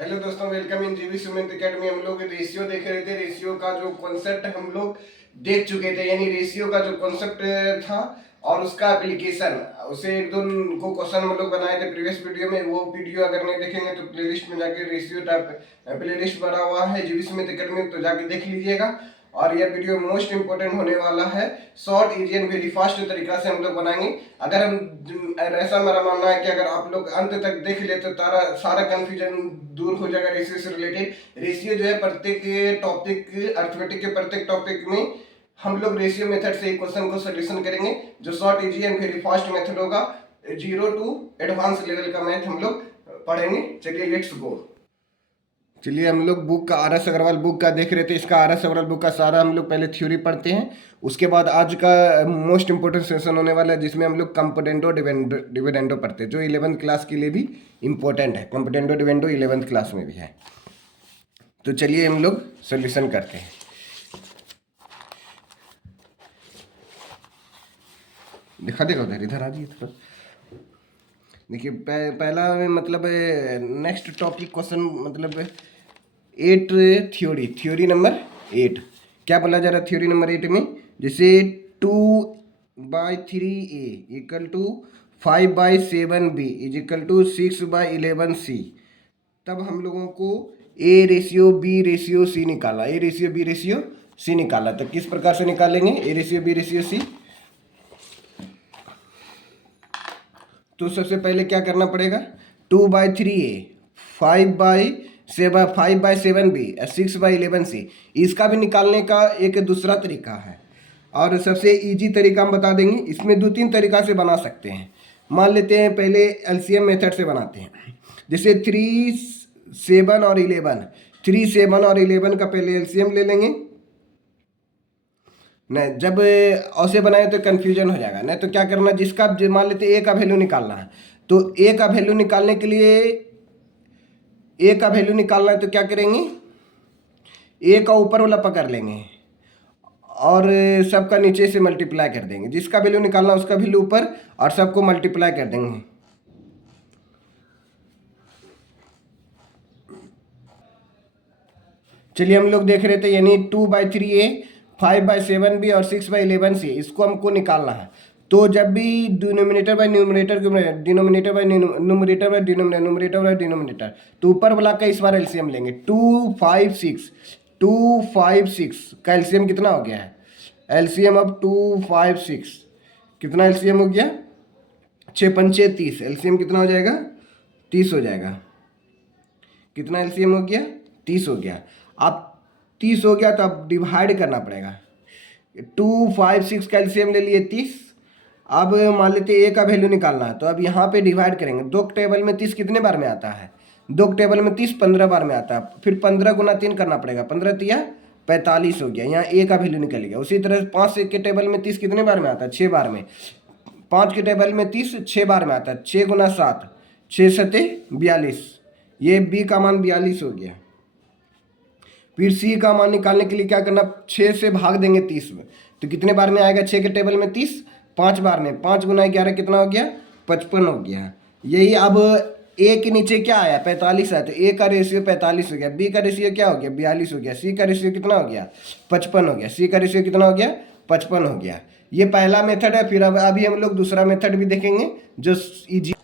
Hello दोस्तों, welcome in जीवी Sumit academy. हम लोग रेशियो देख रहे थे। रेशियो का जो कॉन्सेप्ट हम लोग देख चुके थे, यानी रेशियो का जो कॉन्सेप्ट था और उसका एप्लीकेशन, उसे एक दो को क्वेश्चन हम लोग बनाए थे प्रीवियस वीडियो में। वो वीडियो अगर नहीं देखेंगे तो प्लेलिस्ट में जाके रेशियो टाइप प्लेलिस्ट बना हुआ है जीवी सुमित एकेडमी, तो जाके देख लीजिएगा। और यह वीडियो मोस्ट इंपोर्टेंट होने वाला है। Short, easy and very fast तरीका से हम लोग बनाएंगे। अगर हम ऐसा मेरा मानना है कि अगर आप लोग अंत तक देख ले तो सारा कंफ्यूजन दूर हो जाएगा रेशियो से रिलेटेड। रेशियो जो है प्रत्येक टॉपिक, अर्थमेटिक के प्रत्येक टॉपिक में हम लोग रेशियो मेथड से एक क्वेश्चन को सोल्यूशन करेंगे, जो short, easy and very fast method होगा। 0 टू एडवांस लेवल का मैथ हम लोग पढ़ेंगे। चलिए लेट्स गो। चलिए हम लोग बुक का आर एस अग्रवाल बुक का देख रहे थे। इसका आर एस अग्रवाल बुक का सारा हम लोग पहले थ्योरी पढ़ते हैं, उसके बाद आज का मोस्ट इंपोर्टेंट सेशन होने वाला है जिसमें हम लोग कंपोनेंटो डिविडेंडो पढ़ते हैं, जो 11th क्लास के लिए भी इंपॉर्टेंट है। कंपोनेंटो डिविडेंडो 11th क्लास में भी है। तो चलिए हम लोग सोल्यूशन करते हैं। दिखा देगा उधर, इधर आ जाइए थोड़ा। देखिए पहला मतलब नेक्स्ट टॉपिक क्वेश्चन मतलब 8 थ्योरी नंबर 8। क्या बोला जा रहा है थ्योरी नंबर 8 में? जैसे 2/3a equal to 5/7b is equal to 6/11c। तब हम लोगों को a ratio b ratio c निकाला। a ratio b ratio c निकाला। तो किस प्रकार से निकालेंगे a ratio b ratio c? तो सबसे पहले क्या करना पड़ेगा? 2/3a 5/7b 6/11c। इसका भी निकालने का एक दूसरा तरीका है और सबसे इजी तरीका हम बता देंगे। इसमें 2-3 तरीका से बना सकते हैं। मान लेते हैं पहले एलसीएम मेथड से बनाते हैं। जैसे 3, 7 और 11। 3, 7 और 11 का पहले एलसीएम ले लेंगे। नहीं, जब ऐसे बनाए तो कन्फ्यूजन हो जाएगा। नहीं तो क्या करना, जिसका मान लेते ए का वैल्यू निकालना है, तो ए का वैल्यू निकालने के लिए ए का वैल्यू निकालना है तो क्या करेंगे, ए का ऊपर वाला पकड़ लेंगे और सबका नीचे से मल्टीप्लाई कर देंगे। जिसका वैल्यू निकालना है उसका वैल्यू ऊपर और सबको मल्टीप्लाई कर देंगे। चलिए हम लोग देख रहे थे, यानी 2/3a 5/7b और 6/11c इसको हमको निकालना है। तो जब भी denominator by numerator denominator by numerator bye numerator by denominator, तो ऊपर वाला का इस बार एलसीएम लेंगे। 256 का एलसीएम कितना हो गया है? एलसीएम अब 256 कितना एलसीएम हो गया? 6×5 = 30। एलसीएम कितना हो जाएगा? 30 हो जाएगा। कितना एलसीएम हो गया? 30 हो गया। अब 30 हो गया तो अब डिवाइड करना पड़ेगा। 256 का एलसीएम ले लिए 30। अब मान लेते ए का वैल्यू निकालना है, तो अब यहाँ पे डिवाइड करेंगे। 2 टेबल में 30 कितने बार में आता है? 2 टेबल में 30 15 बार में आता है। फिर 15 × 3 करना पड़ेगा। 15×3 = 45 हो गया। यहाँ ए का वैल्यू निकल गया। उसी तरह 5 के टेबल में 30 कितने बार में आता है? 6 बार में। 5 के टेबल में 30 6 बार में आता है। 6 × 7 6 7 42। ये बी का मान 42 हो गया। फिर सी का मान निकालने के लिए क्या करना, 6 से भाग देंगे 30 में, तो कितने बार में आएगा? 6 के टेबल में 30 5 बार में। 5 × 11 कितना हो गया? 55 हो गया। यही अब ए के नीचे क्या आया? 45 आया, तो ए का रेशियो 45 हो गया। बी का रेशियो क्या हो गया? 42 हो गया। सी का रेशियो कितना हो गया? 55 हो गया। सी का रेशियो कितना हो गया? 55 हो गया। ये पहला मेथड है। फिर अब अभी हम लोग दूसरा मेथड भी देखेंगे जो इजी।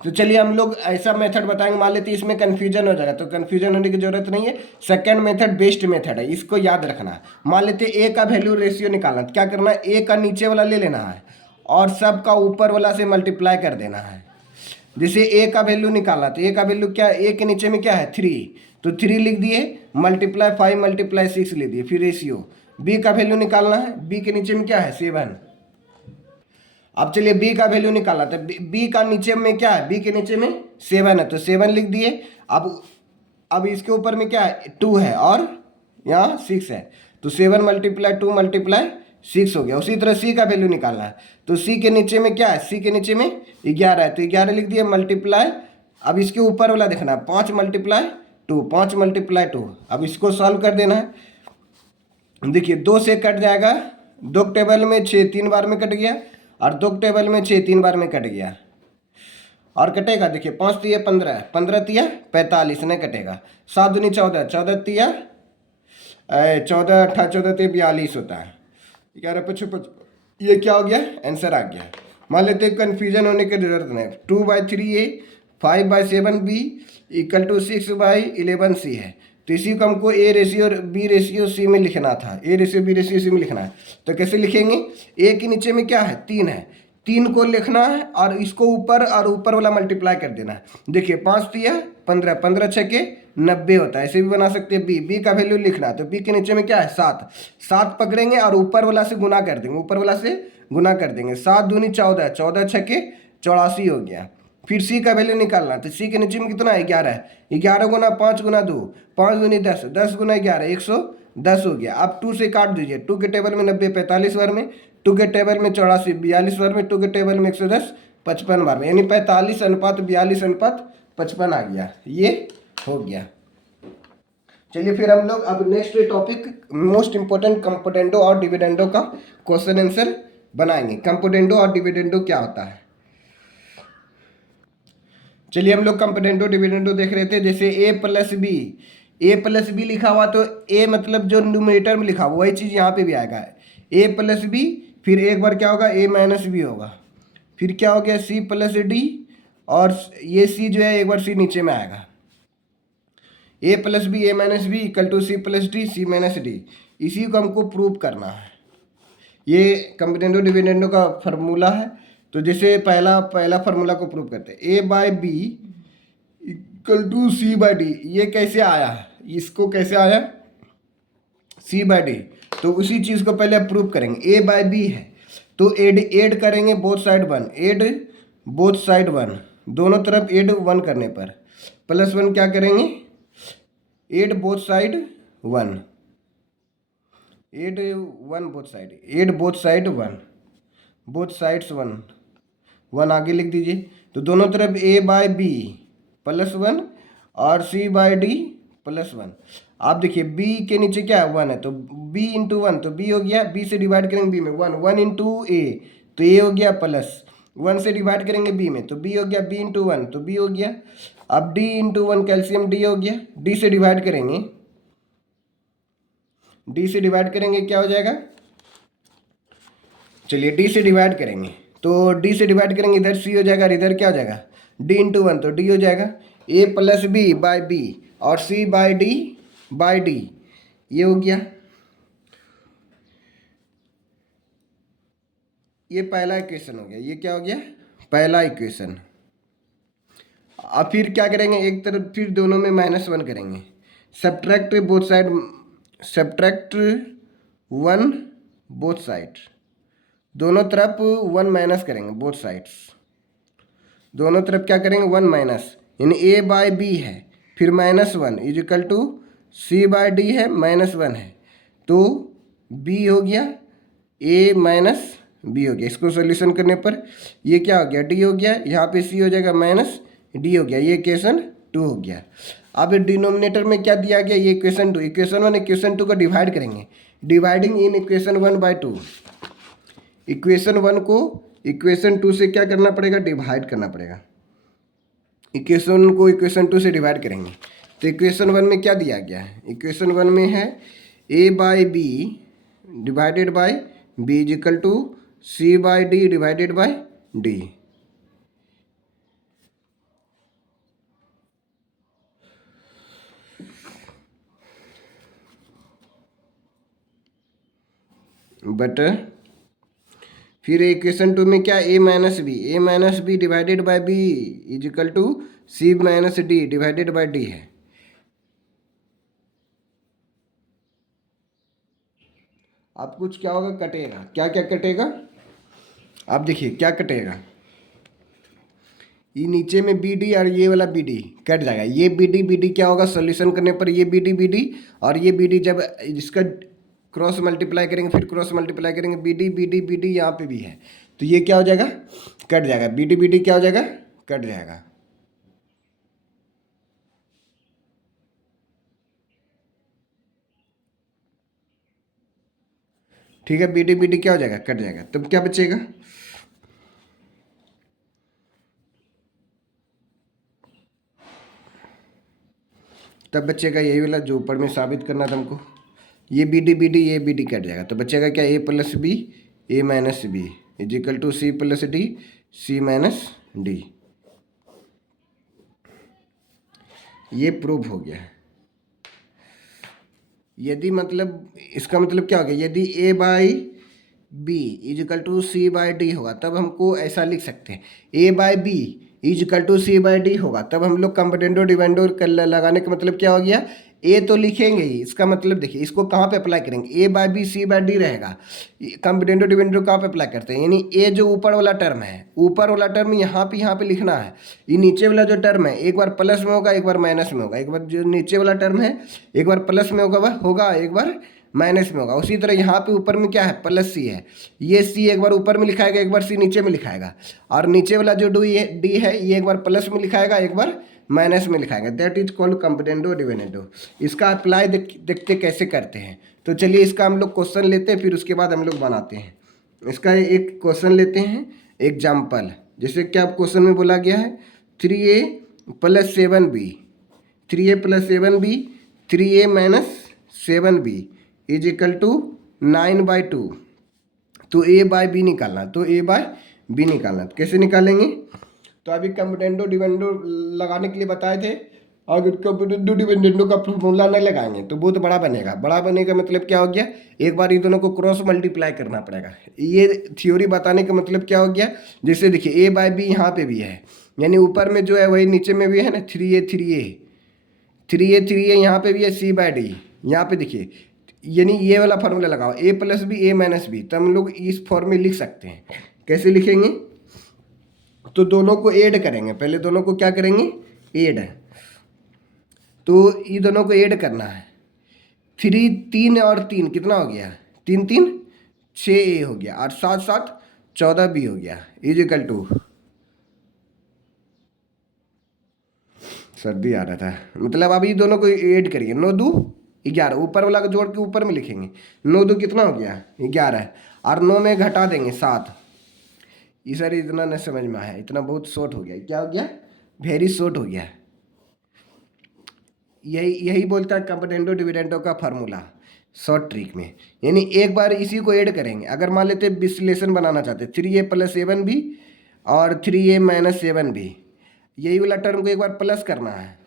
तो चलिए हम लोग ऐसा मेथड बताएंगे। मान लेते हैं इसमें कन्फ्यूजन हो जाएगा, तो कन्फ्यूजन होने की जरूरत नहीं है। सेकंड मेथड बेस्ट मेथड है, इसको याद रखना है। मान लेते हैं ए का वैल्यू रेशियो निकालना, तो क्या करना है, ए का नीचे वाला ले लेना है और सबका ऊपर वाला से मल्टीप्लाई कर देना है। जैसे ए का वैल्यू निकालना, तो ए का वैल्यू क्या है? ए के नीचे में क्या है? 3, तो 3 लिख दिए, मल्टीप्लाई 5 मल्टीप्लाई 6 लिख दिए। फिर रेशियो बी का वैल्यू निकालना है, बी के नीचे में क्या है? 7। अब चलिए बी का वैल्यू निकाला, तो बी का नीचे में क्या है? बी के नीचे में 7 है, तो 7 लिख दिए। अब इसके ऊपर में क्या है? 2 है और यहाँ 6 है, तो 7 × 2 × 6 हो गया। उसी तरह सी का वैल्यू निकालना है, तो सी के नीचे में क्या है? सी के नीचे में 11 है, तो 11 लिख दिए, मल्टीप्लाई। अब इसके ऊपर वाला देखना है, 5 × 2 5 × 2। अब इसको सॉल्व कर देना है। देखिए 2 से कट जाएगा, 2 टेबल में 6 3 बार में कट गया और 2 टेबल में 6 3 बार में कट गया। और कटेगा, देखिए 5 तिया 15, 15 तिया 45 नहीं कटेगा। 7 दूनी 14, 14 तिया 14 अट्ठा 14 तिया 42 होता है। 11 पचपन ये क्या हो गया, आंसर आ गया। मान लेते हैं कन्फ्यूजन होने की जरूरत नहीं। 2/3A 5/7B equal to 6/11C है। तो इसी को हमको A रेशियो और B रेशियो C में लिखना था, A ratio B ratio C में लिखना है। तो कैसे लिखेंगे, A के नीचे में क्या है 3 है, 3 को लिखना है और इसको ऊपर और ऊपर वाला मल्टीप्लाई कर देना है। देखिए 5 तिया 15, 15 छके 90 होता है। ऐसे भी बना सकते हैं। बी का वैल्यू लिखना है, तो बी के नीचे में क्या है 7, 7 पकड़ेंगे और ऊपर वाला से गुना कर देंगे, ऊपर वाला से गुना कर देंगे। 7 दूनी 14, 14 छके 84 हो गया। फिर सी का वैल्यू निकालना, तो सी के नीचे में कितना है 11 है। 11 गुना 5 गुना 2, 5 दूनी 10, 10 गुना 11 110 हो गया। अब 2 से काट दीजिए, 2 के टेबल में 90 45 बार में, 2 के टेबल में 84 42 बार में, 2 के टेबल में 110 55 बार में, यानी 45:42:55 आ गया। ये हो गया। चलिए फिर हम लोग अब नेक्स्ट टॉपिक मोस्ट इंपोर्टेंट कंपोनेंटो और डिविडेंडो का क्वेश्चन आंसर बनाएंगे। कंपोनेंटो और डिविडेंडो क्या होता है। चलिए हम लोग कंपोनेंटो डिविडेंडो देख रहे थे। जैसे a+b लिखा हुआ, तो a मतलब जो न्यूमरेटर में लिखा हुआ वही चीज़ यहाँ पे भी आएगा, a+b, फिर एक बार क्या होगा a-b होगा, फिर क्या हो गया c+d, और ये c जो है एक बार c नीचे में आएगा। a+b a-b equal to c+d c-d, इसी को हमको प्रूव करना है। ये कंपोनेंटो डिविडेंडो का फार्मूला है। तो जैसे पहला फार्मूला को प्रूव करते हैं, a/b इक्वल टू c/d। ये कैसे आया है, इसको कैसे आया c/d, तो उसी चीज़ को पहले आप प्रूव करेंगे। a/b है तो एड करेंगे both side 1, add both side 1, दोनों तरफ एड 1 करने पर +1 क्या करेंगे, add both side 1, add 1 both side, add both side 1, both sides 1 आगे लिख दीजिए। तो दोनों तरफ a/b +1 और c/d +1। आप देखिए b के नीचे क्या है 1 है, तो b इंटू 1 तो b हो गया, b से डिवाइड करेंगे b में 1 इंटू a, तो a हो गया +1 से डिवाइड करेंगे b में, तो b हो गया b इंटू 1 तो b हो गया। अब d इंटू 1 कैल्शियम d हो गया, d से डिवाइड करेंगे, d से डिवाइड करेंगे क्या हो जाएगा, चलिए d से डिवाइड करेंगे, तो d से डिवाइड करेंगे इधर c हो जाएगा और इधर क्या हो जाएगा d इंटू 1 तो d हो जाएगा, a+b/b और c/d ये हो गया। ये पहला इक्वेशन हो गया। ये क्या हो गया, पहला इक्वेशन। अब फिर क्या करेंगे, एक तरफ फिर दोनों में -1 करेंगे, subtract both side, subtract 1 both side, दोनों तरफ 1 माइनस करेंगे, बोथ साइड्स दोनों तरफ क्या करेंगे 1 माइनस, यानी a/b है फिर -1 इजिकल टू c/d है -1 है, तो b हो गया a माइनस b हो गया। इसको सॉल्यूशन करने पर ये क्या हो गया d हो गया, यहाँ पे c हो जाएगा -d हो गया। ये इक्वेशन 2 हो गया। अब डिनोमिनेटर में क्या दिया गया, ये इक्वेशन 2, इक्वेशन 1 इक्वेशन 2 को डिवाइड करेंगे, डिवाइडिंग इन इक्वेशन 1/2, इक्वेशन 1 को इक्वेशन 2 से क्या करना पड़ेगा, डिवाइड करना पड़ेगा। इक्वेशन 1 को इक्वेशन 2 से डिवाइड करेंगे, तो इक्वेशन 1 में क्या दिया गया है, इक्वेशन 1 में है a/b divided by b is equal to c/d divided by d। But फिर इक्वेशन 2 में क्या a-b divided by b is equal to c-d divided by d है। अब कुछ क्या होगा, कटेगा, क्या क्या कटेगा, आप देखिए क्या कटेगा, ये नीचे में बी डी और ये वाला बी डी कट जाएगा। ये बी डी क्या होगा, सॉल्यूशन करने पर ये बी डी और ये बी डी जब इसका क्रॉस मल्टीप्लाई करेंगे, फिर क्रॉस मल्टीप्लाई करेंगे, बी डी यहाँ पे भी है, तो ये क्या हो जाएगा, कट जाएगा, बी डी क्या हो जाएगा, कट जाएगा। ठीक है, बी डी क्या हो जाएगा, कट जाएगा। तब क्या बचेगा, तब बच्चेगा यही वाला जो ऊपर में साबित करना था हमको, ये बी डी ये बी डी कट जाएगा, तो बच्चेगा क्या, a plus b a minus b is equal to c plus d c minus d. ये प्रूव हो गया। यदि मतलब इसका मतलब क्या हो गया, यदि a by B is equal to c by d होगा तब हमको ऐसा लिख सकते हैं, a by B is equal to c by d होगा तब हम लोग कंपेटेंडो डिवेंडो लगाने का मतलब क्या हो गया, ए तो लिखेंगे ही, इसका मतलब देखिए इसको कहाँ पे अप्लाई करेंगे, a by b c by d रहेगा, कंपेटेंडो डिवेंडो कहाँ पे अप्लाई करते हैं, यानी ए जो ऊपर वाला टर्म है, ऊपर वाला टर्म यहाँ पे लिखना है, ये नीचे वाला जो टर्म है एक बार प्लस में होगा एक बार माइनस में होगा, एक बार जो नीचे वाला टर्म है एक बार प्लस में होगा एक बार माइनस में होगा। उसी तरह यहाँ पे ऊपर में क्या है, प्लस सी है, ये सी एक बार ऊपर में लिखाएगा एक बार सी नीचे में लिखाएगा, और नीचे वाला जो डी है ये एक बार प्लस में लिखाएगा एक बार माइनस में लिखाएगा, दैट इज कॉल्ड कंपेटेंडो डिविडेंडो। इसका अप्लाई देखते कैसे करते हैं, तो चलिए इसका हम लोग क्वेश्चन लेते हैं फिर उसके बाद हम लोग बनाते हैं। इसका एक क्वेश्चन लेते हैं एग्जाम्पल, जैसे क्या क्वेश्चन में बोला गया है 3a plus 7b 3a plus 7b 3a minus 7b is equal to 9/2। तो ए बाय बी निकालना, तो ए बाय बी निकालना, तो कैसे निकालेंगे, तो अभी कंपेटेंडो डिविडेंडो लगाने के लिए बताए थे, अगर कंपेटेंडो डिविडेंडो का फॉर्मूला नहीं लगाएंगे तो बहुत बड़ा बनेगा। बड़ा बनेगा मतलब क्या हो गया, एक बार ये दोनों को क्रॉस मल्टीप्लाई करना पड़ेगा। ये थ्योरी बताने का मतलब क्या हो गया, जैसे देखिए ए बाय बी यहाँ पे भी है, यानी ऊपर में जो है वही नीचे में भी है ना, 3a यहाँ पे भी है, सी बाय डी यहाँ पे देखिए, यानी ये वाला फार्मूला लगाओ ए plus b a minus B, तब हम लोग इस फॉर्म में लिख सकते हैं। कैसे लिखेंगे, तो दोनों को ऐड करेंगे, पहले दोनों को क्या करेंगे, ऐड, तो ये दोनों को ऐड करना है, 3 और 3 कितना हो गया, 3 3 6a हो गया, और 7 7 14b हो गया इज इक्वल टू, सर्दी आ रहा था, मतलब अब ये दोनों को ऐड करिए, 9 2 11, ऊपर वाला को जोड़ के ऊपर में लिखेंगे, 9 2 कितना हो गया 11, और 9 में घटा देंगे 7। ये सर इतना न समझ में आया, इतना बहुत शॉर्ट हो गया, क्या हो गया, वेरी शॉर्ट हो गया। यही बोलता है कंपेटेंडो डिविडेंडो का फार्मूला शॉर्ट ट्रिक में, यानी एक बार इसी को ऐड करेंगे। अगर मान लेते विश्लेषण बनाना चाहते 3a प्लस 7b और 3a माइनस 7b, यही वाला टर्म को एक बार प्लस करना है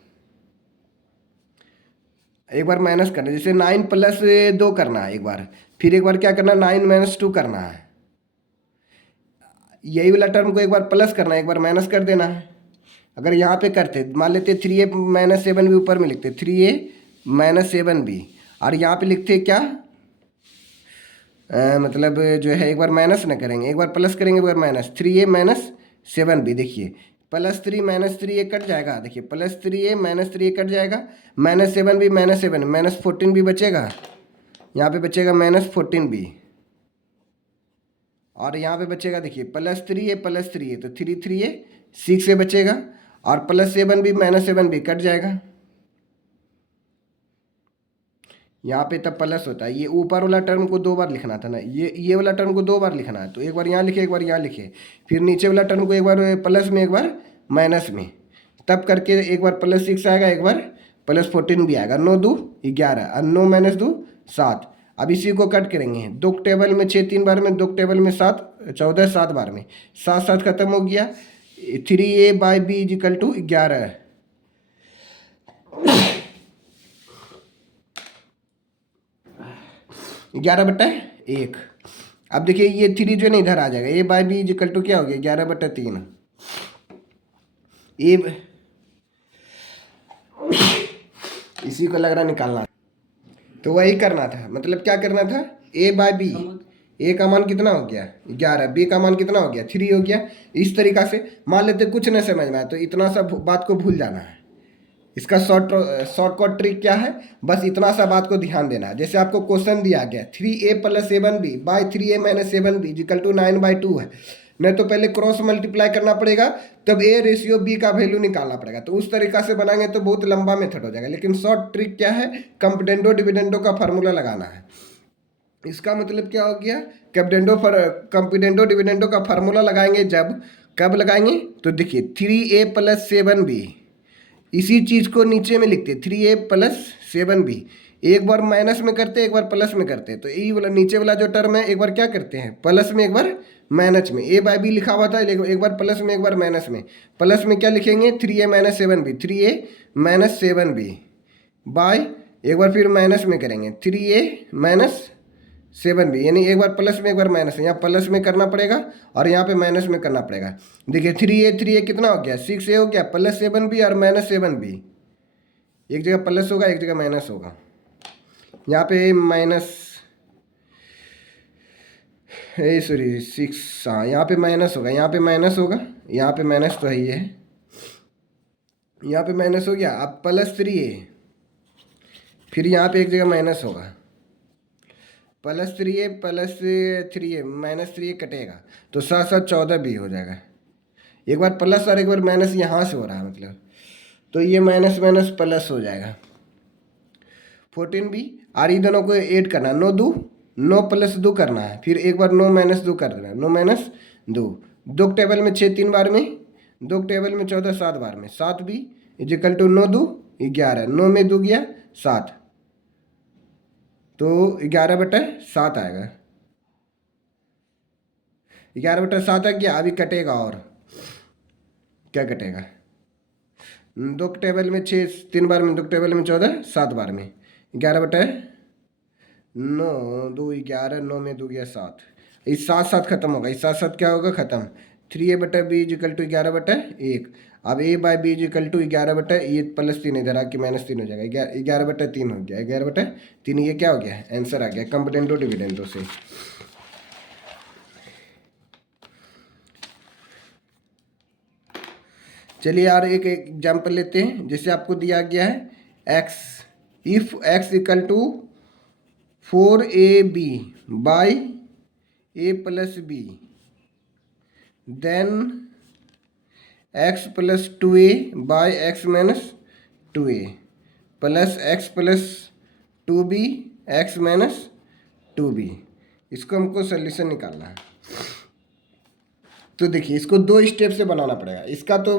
एक बार माइनस करना है, जैसे 9 प्लस 2 करना है एक बार, फिर एक बार क्या करना है 9 माइनस 2 करना है, यही वाला टर्म को एक बार प्लस करना है एक बार माइनस कर देना है। अगर यहाँ पे करते मान लेते 3a माइनस 7b ऊपर में लिखते 3a माइनस 7b, और यहाँ पे लिखते क्या मतलब जो है एक बार माइनस न करेंगे एक बार प्लस करेंगे एक बार माइनस, 3a माइनस 7b, देखिए +3 -3 ये कट जाएगा, देखिए +3a -3 कट जाएगा, -7b -7 -14b बचेगा, यहाँ पे बचेगा -14b, और यहाँ पे बचेगा देखिए +3a तो 3 3a 6 बचेगा, और +7b -7b कट जाएगा, यहाँ पे तब प्लस होता है। ये ऊपर वाला टर्म को 2 बार लिखना था ना, ये वाला टर्म को 2 बार लिखना है, तो एक बार यहाँ लिखे एक बार यहाँ लिखे, फिर नीचे वाला टर्म को एक बार प्लस में एक बार माइनस में, तब करके एक बार +6 आएगा एक बार +14 भी आएगा, 9 2 11 और 9 माइनस 2 7। अब इसी को कट करेंगे, 2 टेबल में 6 3 बार में, 2 टेबल में 7 14 7 बार में, 7 7 खत्म हो गया, 3a by B is equal to 11, 11/1। अब देखिए ये 3 जो नहीं इधर आ जाएगा, a by B is equal to क्या हो गया 11/3, इसी को लग रहा निकालना, तो वही करना था, मतलब क्या करना था, a बाई बी, a का मान कितना हो गया 11, b का मान कितना हो गया 3 हो गया। इस तरीका से मान लेते कुछ नहीं समझ में आया तो इतना सा बात को भूल जाना है। इसका शॉर्टकट ट्रिक क्या है, बस इतना सा बात को ध्यान देना है। जैसे आपको क्वेश्चन दिया गया 3a plus 7b by 3a minus 7b equal to 9/2 है, नहीं तो पहले क्रॉस मल्टीप्लाई करना पड़ेगा, तब a रेशियो b का वैल्यू निकालना पड़ेगा, तो उस तरीका से बनाएंगे तो बहुत लंबा मेथड हो जाएगा। लेकिन शॉर्ट ट्रिक क्या है, कंपेटेंडो डिविडेंडो का फार्मूला लगाना है। इसका मतलब क्या हो गया, कंपेटेंडो डिविडेंडो का फार्मूला लगाएंगे जब, कब लगाएंगे, तो देखिए 3a प्लस 7b इसी चीज़ को नीचे में लिखते 3a प्लस 7b। एक बार माइनस में करते एक बार प्लस में करते हैं, तो ये वाला नीचे वाला जो टर्म है एक बार क्या करते हैं प्लस में एक बार माइनस में। a बाय बी लिखा हुआ था, एक बार प्लस में एक बार माइनस में। प्लस में क्या लिखेंगे 3a minus 7b, 3a minus 7b bye एक बार फिर माइनस में करेंगे 3a माइनस 7b, यानी एक बार प्लस में एक बार माइनस में। यहाँ प्लस में करना पड़ेगा और यहाँ पे माइनस में करना पड़ेगा। देखिए 3a कितना हो गया 6a हो गया प्लस 7b और माइनस 7b। एक जगह प्लस होगा एक जगह माइनस होगा। यहाँ पे माइनस सॉरी 6, हाँ यहाँ पे माइनस होगा, यहाँ पे माइनस होगा, यहाँ पे माइनस तो है ही है, यहाँ पे माइनस हो गया। अब प्लस 3a, फिर यहाँ पे एक जगह माइनस होगा, plus 3a plus 3a minus 3a कटेगा तो 7 7 14b हो जाएगा। एक बार प्लस और एक बार माइनस यहाँ से हो रहा है मतलब, तो ये माइनस माइनस प्लस हो जाएगा 14b। और ये दोनों को ऐड करना, 9 प्लस 2 करना है, फिर एक बार 9 माइनस 2 कर देना, 9 माइनस 2। 2 टेबल में 6 3 बार में, 2 टेबल में 14 7 बार में, 7b इजिकल टू 9 2 11, 9 में 2 गया 7, तो 11/7 आएगा। 11/7 आ गया। अभी कटेगा और क्या कटेगा, 2 टेबल में 6 3 बार में, 2 टेबल में 14 7 बार में, 11/9 2 11, 9 में 2 गया 7, इस 7 7 खत्म होगा, इस 7 7 क्या होगा खत्म। 3a/b is equal to 11/1। अब a by B is equal to 11 ये प्लस 3 इधर आके माइनस 3 हो जाएगा, 11/3 हो गया, 11/3 ये क्या हो गया आंसर आ गया कंपोनेंटो डिविडेंडो से। चलिए यार एक एग्जाम्पल लेते हैं। जैसे आपको दिया गया है x, if x equal to 4ab by a plus B, then x plus 2a by x minus 2a plus x plus 2b x minus 2b। इसको हमको सोल्यूशन निकालना है। तो देखिए इसको 2 स्टेप से बनाना पड़ेगा। इसका तो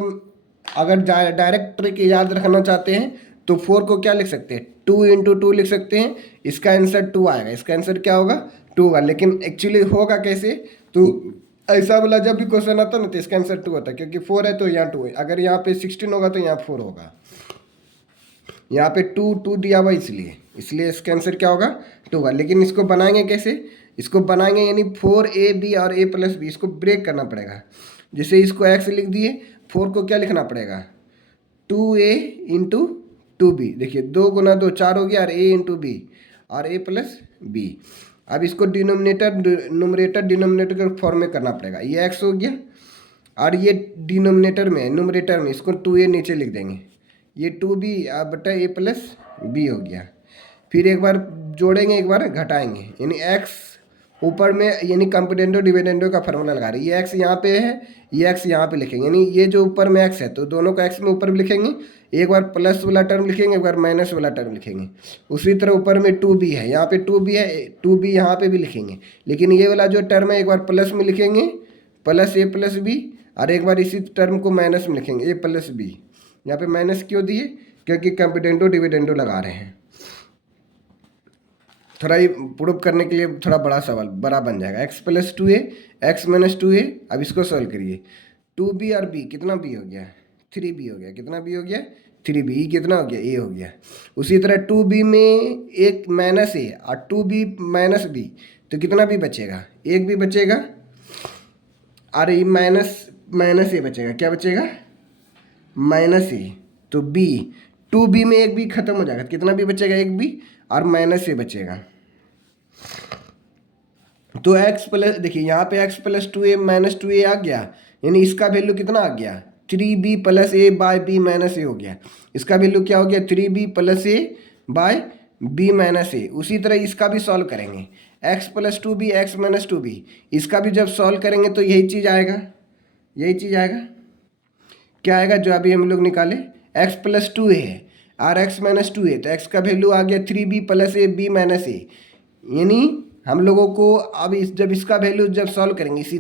अगर डायरेक्ट ट्रिक याद रखना चाहते हैं तो 4 को क्या लिख सकते हैं 2 इंटू 2 लिख सकते हैं, इसका आंसर 2 आएगा, इसका आंसर क्या होगा 2 होगा। लेकिन एक्चुअली होगा कैसे, तो ऐसा वाला जब भी क्वेश्चन आता है ना तो इसका आंसर 2 होता है, क्योंकि 4 है तो यहाँ 2 है। अगर यहाँ पे 16 होगा तो यहाँ 4 होगा, यहाँ पे 2 दिया हुआ इसलिए इसका आंसर क्या होगा 2 होगा। लेकिन इसको बनाएंगे कैसे, इसको बनाएंगे यानी 4ab और a प्लस बी, इसको ब्रेक करना पड़ेगा। जैसे इसको x लिख दिए, 4 को क्या लिखना पड़ेगा 2a इंटू 2b। देखिए 2 गुना 2 4 हो गया, और a इंटू बी और a प्लस बी। अब इसको न्यूमरेटर डिनोमिनेटर के फॉर्म में करना पड़ेगा। ये x हो गया और ये डिनोमिनेटर में न्यूमरेटर में इसको 2a नीचे लिख देंगे, ये 2b बटा a प्लस बी हो गया। फिर एक बार जोड़ेंगे एक बार घटाएंगे, यानी x ऊपर में यानी कंपोनेंटो डिविडेंडो का फार्मूला लगा रहे हैं। ये x यहाँ पे है, ये x यहाँ पे लिखेंगे, यानी ये जो ऊपर में x है तो दोनों को x में ऊपर भी लिखेंगे, एक बार प्लस वाला टर्म लिखेंगे एक बार माइनस वाला टर्म लिखेंगे। उसी तरह ऊपर में 2b है, यहाँ पे 2b है, 2b यहाँ पे भी लिखेंगे। लेकिन ये वाला जो टर्म है एक बार प्लस में लिखेंगे प्लस a प्लस बी, और एक बार इसी टर्म को माइनस में लिखेंगे a प्लस बी। यहाँ पे माइनस क्यों दिए, क्योंकि कंपोनेंटो डिविडेंडो लगा रहे हैं। थोड़ा ये प्रूव करने के लिए थोड़ा बड़ा सवाल बड़ा बन जाएगा। x plus 2a x minus 2a। अब इसको सॉल्व करिए, 2b और b कितना b हो गया 3b हो गया, कितना b हो गया 3b, e कितना हो गया a हो गया। उसी तरह 2b में एक माइनस a और 2b माइनस b, तो कितना b बचेगा, एक b बचेगा, और ये माइनस a बचेगा, क्या बचेगा माइनस a। तो b 2b में एक b खत्म हो जाएगा, कितना b बचेगा एक b और माइनस a बचेगा। तो x प्लस, देखिए यहाँ पे x plus 2a minus 2a आ गया, यानी इसका वैल्यू कितना आ गया 3b plus a by b minus a हो गया। इसका वैल्यू क्या हो गया 3b plus a by b minus a। उसी तरह इसका भी सॉल्व करेंगे, x plus 2b x minus 2b, इसका भी जब सॉल्व करेंगे तो यही चीज़ आएगा, यही चीज़ आएगा। क्या आएगा जो अभी हम लोग निकाले, x प्लस 2a है और x माइनस 2a, तो x का वैल्यू आ गया 3b plus a b minus a। यानी हम लोगों को अब जब इसका वैल्यू जब सॉल्व करेंगे इसी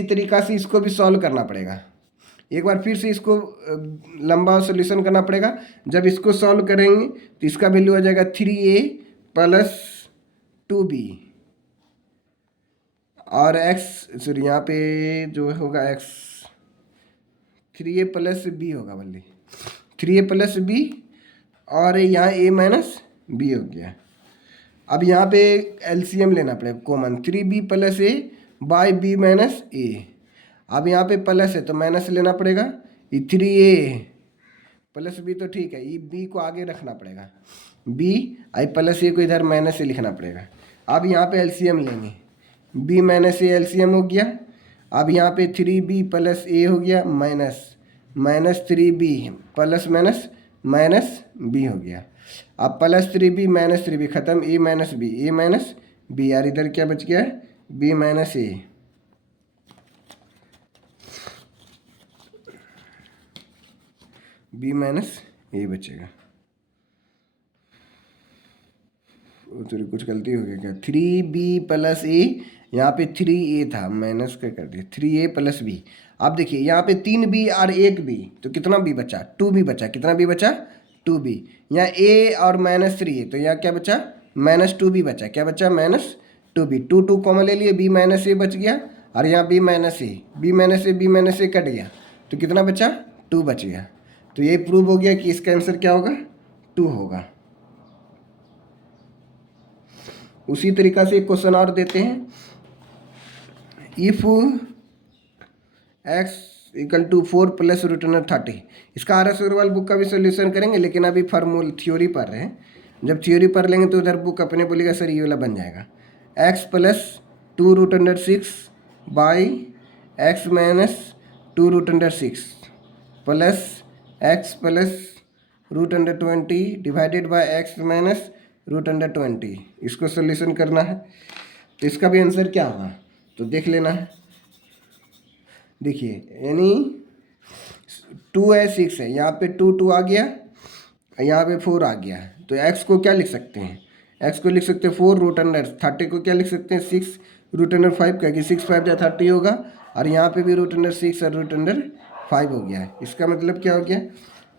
तरीका से इसको भी सॉल्व करना पड़ेगा। एक बार फिर से इसको लंबा सोल्यूशन करना पड़ेगा। जब इसको सॉल्व करेंगे तो इसका वैल्यू आ जाएगा 3a प्लस 2b और x, सॉरी यहाँ पे जो होगा x 3a प्लस b होगा, बल्ले 3a प्लस b और यहाँ a माइनस b हो गया। अब यहाँ पे एलसीएम लेना पड़ेगा common, 3b plus a by b minus a। अब यहाँ पे प्लस है तो माइनस लेना पड़ेगा, ये 3a प्लस b तो ठीक है, ये b को आगे रखना पड़ेगा, b आई प्लस a को इधर माइनस से लिखना पड़ेगा। अब यहाँ पे एलसीएम लेंगे, b माइनस a एलसीएम हो गया। अब यहाँ पे 3b प्लस a हो गया minus minus 3b plus minus minus b हो गया। अब प्लस 3b माइनस 3b खत्म, a माइनस b यार इधर क्या बच गया है, b minus a, b minus a बचेगा। सॉरी कुछ गलती हो गई क्या, 3b प्लस a, यहाँ पे 3a था माइनस कर दिया 3a प्लस b। अब देखिए यहाँ पे 3b और 1b तो कितना b बचा, 2b बचा, कितना b बचा 2b। यहाँ a और माइनस 3a तो यहाँ क्या बचा माइनस 2b बचा, क्या बचा माइनस 2b, 2 कॉमन ले लिए, b माइनस a बच गया और यहाँ b माइनस a कट गया तो कितना बचा 2 बच गया। तो ये प्रूव हो गया कि इसका आंसर क्या होगा 2 होगा। उसी तरीका से एक क्वेश्चन और देते हैं, if x equal to 4 plus root under 30। इसका आर एस अग्रवाल बुक का भी सोल्यूशन करेंगे, लेकिन अभी फार्मूल थ्योरी पढ़ रहे हैं। जब थ्योरी पढ़ लेंगे तो उधर बुक अपने बोलेगा सर ये वाला बन जाएगा, x plus 2 root under 6 by X minus 2 root under 6 plus x plus root under 20 divided by X minus root under 20। इसको सोल्यूशन करना है तो इसका भी आंसर क्या होगा तो देख लेना है। देखिए यानी 2 है 6 है, यहाँ पे 2 आ गया, यहाँ पे 4 आ गया, तो x को क्या लिख सकते हैं, x को लिख सकते हैं 4 रूट अंडर 30 को क्या लिख सकते हैं 6 रूट अंडर 5 का, कि 6 5 या 30 होगा, और यहाँ पे भी रूट अंडर 6 और रूट अंडर 5 हो गया है। इसका मतलब क्या हो गया,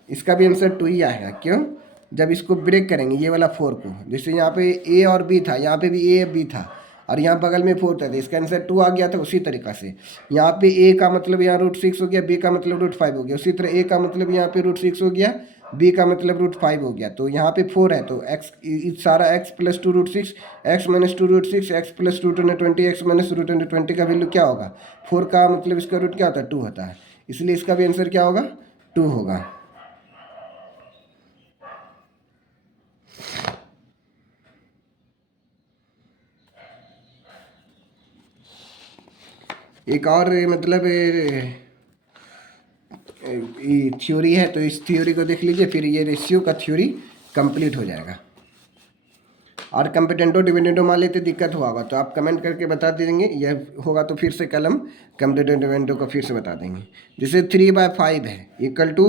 इसका भी आंसर 2 ही आएगा। क्यों, जब इसको ब्रेक करेंगे ये वाला 4 को, जैसे यहाँ पे a और b था, यहाँ पे भी a b था और यहाँ बगल में 4 था, तो इसका आंसर 2 आ गया था। उसी तरीक़ा से यहाँ पे a का मतलब यहाँ रूट 6 हो गया, b का मतलब रूट 5 हो गया, उसी तरह a का मतलब यहाँ पे रूट 6 हो गया, b का मतलब रूट 5 हो गया। तो यहाँ पे 4 है तो x सारा x plus 2 root 6, X minus 2 root 6, X plus root under 20, X minus root under 20 का वैल्यू क्या होगा 4 का मतलब इसका रूट क्या होता है 2 होता है, इसलिए इसका भी आंसर क्या होगा 2 होगा। एक और मतलब ये थ्योरी है, तो इस थ्योरी को देख लीजिए, फिर ये रेशियो का थ्योरी कंप्लीट हो जाएगा। और कंपिटेंटो डिविडेंडो मान लेते दिक्कत हुआ होगा तो आप कमेंट करके बता देंगे, यह होगा तो फिर से कल हम कंपिटेंटो डिविडेंडो को फिर से बता देंगे। जैसे 3/5 है इक्वल टू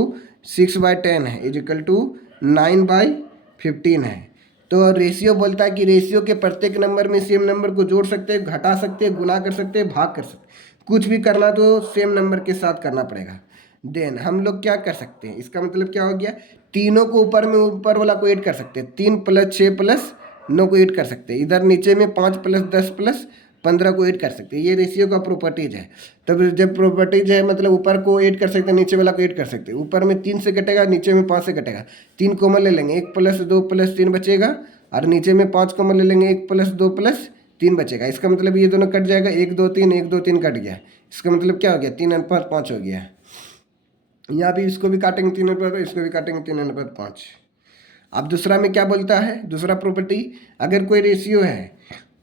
6/10 है इज इक्वल टू 9/15 है, तो रेशियो बोलता है कि रेशियो के प्रत्येक नंबर में सेम नंबर को जोड़ सकते हैं, घटा सकते हैं, गुना कर सकते हैं, भाग कर सकते हैं, कुछ भी करना तो सेम नंबर के साथ करना पड़ेगा। देन हम लोग क्या कर सकते हैं, इसका मतलब क्या हो गया, तीनों को ऊपर में ऊपर वाला को ऐड कर सकते हैं, 3 + 6 + 9 को ऐड कर सकते हैं, इधर नीचे में 5 + 10 + 15 को ऐड कर सकते हैं। ये रेशियो का प्रॉपर्टीज है। तब जब प्रॉपर्टीज है मतलब ऊपर को ऐड कर सकते हैं, नीचे वाला को ऐड कर सकते हैं। ऊपर में 3 से कटेगा, नीचे में 5 से कटेगा, 3 कॉमन ले लेंगे, 1 + 2 + 3 बचेगा, और नीचे में 5 कॉमन ले लेंगे, 1 + 2 + 3 बचेगा। इसका मतलब ये दोनों कट जाएगा, 1 2 3 1 2 3 कट गया। इसका मतलब क्या हो गया 3:5 हो गया। यहाँ भी इसको भी काटेंगे 3:5, इसको भी काटेंगे 3:5। अब दूसरा में क्या बोलता है, दूसरा प्रॉपर्टी, अगर कोई रेशियो है,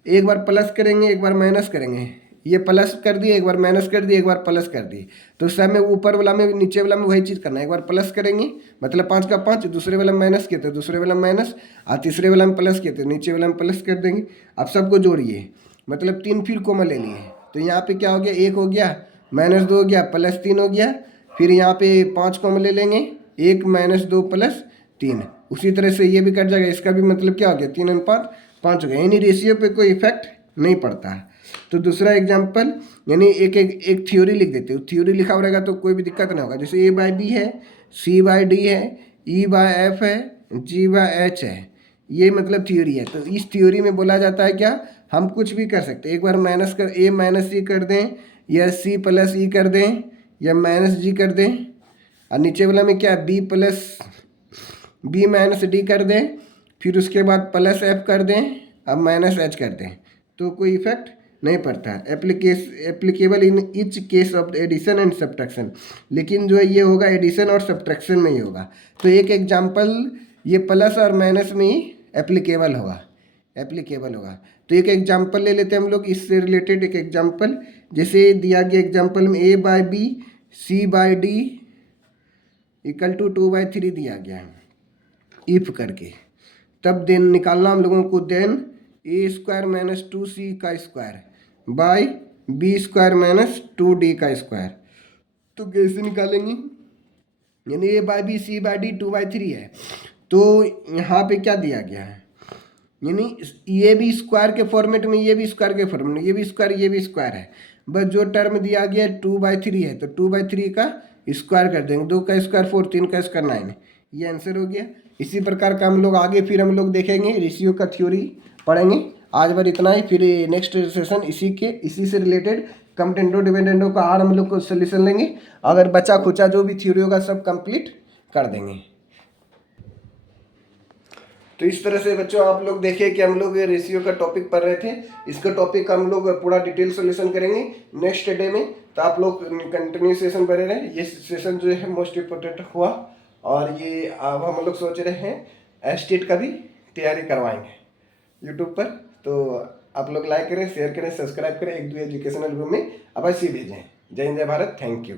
एक बार प्लस करेंगे एक बार माइनस करेंगे, ये प्लस कर दिए एक बार माइनस कर दिए एक बार प्लस कर दिए, तो उस समय ऊपर वाला में नीचे वाला में वही चीज़ करना है, एक बार प्लस करेंगे मतलब 5 का 5, दूसरे वाला में माइनस किए तो दूसरे वाला में माइनस, और तीसरे वाला में प्लस किए तो नीचे वाला में प्लस कर देंगे। अब सबको जोड़िए, मतलब 3 फिर कॉमन ले लिए, तो यहाँ पे क्या हो गया 1 हो गया, -2 हो गया, +3 हो गया, फिर यहाँ पे 5 कॉमन ले लेंगे, 1 -2 + 3, उसी तरह से ये भी कट जाएगा। इसका भी मतलब क्या हो गया 3:5 हो गया, यानी रेशियो पे कोई इफेक्ट नहीं पड़ता है। तो दूसरा एग्जाम्पल यानी एक थ्योरी लिख देते हो, थ्योरी लिखा हुआ रहेगा तो कोई भी दिक्कत ना होगा। जैसे ए बाय बी है, सी बाय डी है, ई बाय एफ है, जी बाय एच है, ये मतलब थ्योरी है। तो इस थ्योरी में बोला जाता है क्या, हम कुछ भी कर सकते हैं। एक बार माइनस कर ए माइनस सी कर दें, या सी प्लस ई कर दें, या माइनस जी कर दें, और नीचे वाला में क्या B plus B minus D कर दें, फिर उसके बाद प्लस एफ कर दें, अब माइनस एच कर दें, तो कोई इफेक्ट नहीं पड़ता है। Applicable in each case of addition and subtraction, लेकिन जो है ये होगा एडिशन और सब्ट्रैक्शन में ही होगा। तो एक एग्जांपल ये प्लस और माइनस में ही एप्लीकेबल होगा, तो एक एग्जांपल ले लेते हैं हम लोग इससे रिलेटेड एक एग्जांपल। जैसे दिया गया एग्जांपल में a by b c by d equal to 2/3 दिया गया है इफ करके, तब देन निकालना हम लोगों को, देन ए स्क्वायर माइनस 2c का square by b square minus 2d का स्क्वायर। तो कैसे निकालेंगे, यानी a by b c by d 2/3 है, तो यहाँ पे क्या दिया गया है, यानी ये भी स्क्वायर के फॉर्मेट में, ये भी स्क्वायर के फॉर्मेट में, ये भी स्क्वायर है, बस जो टर्म दिया गया 2/3 है, तो 2/3 का स्क्वायर कर देंगे, 2 का स्क्वायर 4, 3 का स्क्वायर 9, ये आंसर हो गया। इसी प्रकार का हम लोग आगे फिर हम लोग देखेंगे, रेशियो का थ्योरी पढ़ेंगे। आज बार इतना ही, फिर नेक्स्ट सेशन इसी से रिलेटेड कॉम्टेंडो डिपेंडेंटो का और हम लोग को सोल्यूशन लेंगे। अगर बचा खुचा जो भी थ्योरी होगा सब कंप्लीट कर देंगे। तो इस तरह से बच्चों आप लोग देखिए कि हम लोग रेशियो का टॉपिक पढ़ रहे थे, इसका टॉपिक हम लोग पूरा डिटेल सोल्यूशन करेंगे नेक्स्ट डे में। तो आप लोग कंटिन्यू सेशन बने रहे, ये सेशन जो है मोस्ट इम्पोर्टेंट हुआ, और ये अब हम लोग सोच रहे हैं एस्टेट का भी तैयारी करवाएंगे यूट्यूब पर। तो आप लोग लाइक करें, शेयर करें, सब्सक्राइब करें, एक दो एजुकेशनल ग्रुप में अवश्य भेजें। जय हिंद, जय भारत, थैंक यू।